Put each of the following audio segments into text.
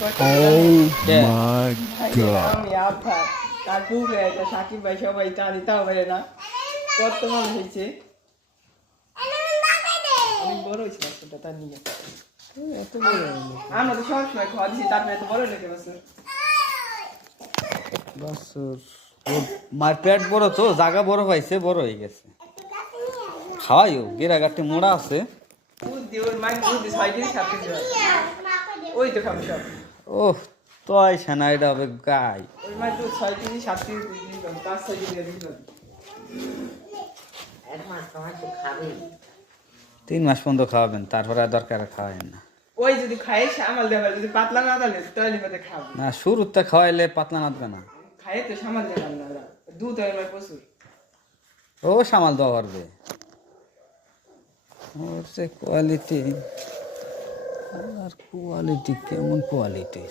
my god. আমি আব্বা তার পুকুরে একটা সাকিব ভাই সবাই টানি তাও পারে না কত মানুষ হয়েছে আমি বড় হয়েছি বাচ্চাটা তার নিয়ে এত বড় আমরা তো সবসময় খাওয়া দিচ্ছি তারপরে এত বড় লেগে বাচ্চার বাসুর ওর মার পেট বড় তো জায়গা বড় পাইছে বড় হয়ে গেছে খাওয়াইও গেরাগাটি মোড়া আছে দুধ দিয়ে ওর মায়ের দুধ দিয়ে 6 কেজি 7 কেজি ওই তো খাবো সব ওহ তয় সেনা এটা হবে গাই ওই মায়ের দুধ 6 কেজি 7 কেজি দিলাম তার 6 কেজি দিলাম 3 মাস পর্যন্ত খাওয়াবেন তারপরে আর দরকার খাওয়াবেন না ওই যদি খাই সামাল দেবে যদি পাতলা না দিলে তাহলে মধ্যে খাবো না শুরুতে খাওয়াইলে পাতলা নাদবে না খাই তো সামাল দেবে না ওরা দুধ হয় আমার প্রচুর ও সামাল দেওয়া পারবে ওর যে কোয়ালিটি আর কোয়ালিটি কেমন কোয়ালিটি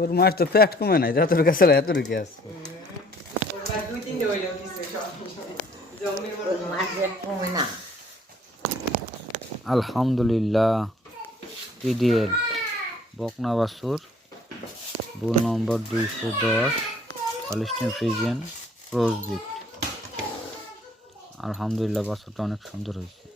ওর মার তো পেট কমে নাই যতটুকু কাছে এতটুকু আছে ওর মায়ের 2-3 হইলো কিছু সব জঙ্গলি বড় না আলহামদুলিল্লাহ পিডিএল বকনা বাসুর বুল নম্বর 210 হলিস্টিন ফ্রিজিয়ান ক্রস বিট আলহামদুলিল্লাহ বাসুরটা অনেক সুন্দর হয়েছে